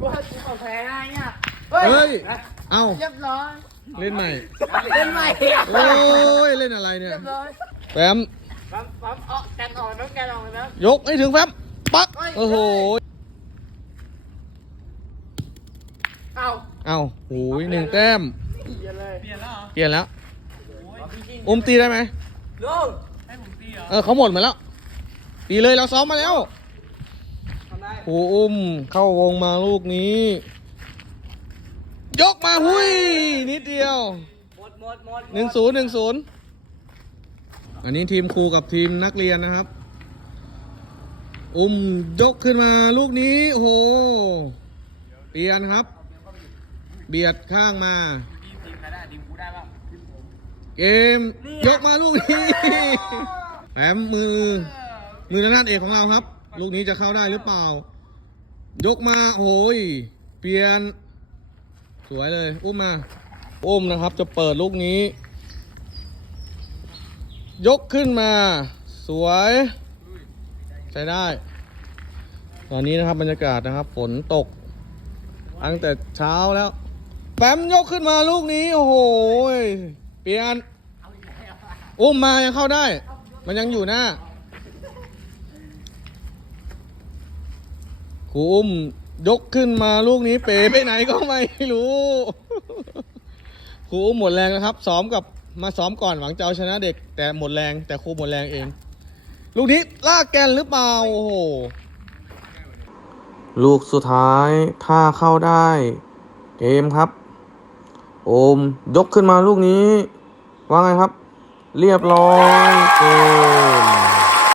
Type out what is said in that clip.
กูให้กูขอแพ้ได้เนี่ยเฮ้ย เอ้า เรียบร้อยเล่นใหม่ เล่นใหม่โอ้ย เล่นอะไรเนี่ยเรียบร้อยแฟมปั๊มปั๊มเออแกนออกแล้วแกนออกแล้วยกให้ถึงแฟมปักโอ้โหเอ้าเอ้าโอ้ยหนึ่งแต้ม เปลี่ยนเลยเปลี่ยนแล้วเปลี่ยนแล้วอุ้มตีได้ไหมลุงเออเขาหมดมาแล้ว ตีเลยเราซ้อมมาแล้ว ทำได้โอ้อุ้มเข้าวงมาลูกนี้ ยกมาหุยนิดเดียวหมดหมดหมดหนึ่งศูนย์หนึ่งศูนย์อันนี้ทีมครูกับทีมนักเรียนนะครับ อุ้มยกขึ้นมาลูกนี้โอ้โหเปลี่ยนครับ เบียดข้างมาทีมทีมใครได้ทีมกูได้ป่ะเกมยกมาลูกนี้แปมมือ มือระนาดเอกของเราครับ ลูกนี้จะเข้าได้หรือเปล่า ยกมาโอ้ย เปลี่ยน สวยเลย อุ้มมา อุ้มนะครับ จะเปิดลูกนี้ ยกขึ้นมา สวย ใช้ได้ ตอนนี้นะครับบรรยากาศนะครับ ฝนตก ตั้งแต่เช้าแล้วแปมยกขึ้นมาลูกนี้ โอ้โหยเปลี่ยน อุ้มมายังเข้าได้ มันยังอยู่หน้า ครูอุ้มยกขึ้นมาลูกนี้เป๋ไปไหนก็ไม่รู้ครูอุ้มหมดแรงนะครับ ซ้อมกับมาซ้อมก่อนหวังจะเอาชนะเด็ก แต่หมดแรงแต่ครูหมดแรงเอง ลูกนี้ลากแกนหรือเปล่าโอ้โหลูกสุดท้ายถ้าเข้าได้เกมครับ โอมยกขึ้นมาลูกนี้ ว่าไงครับ เรียบร้อยเกม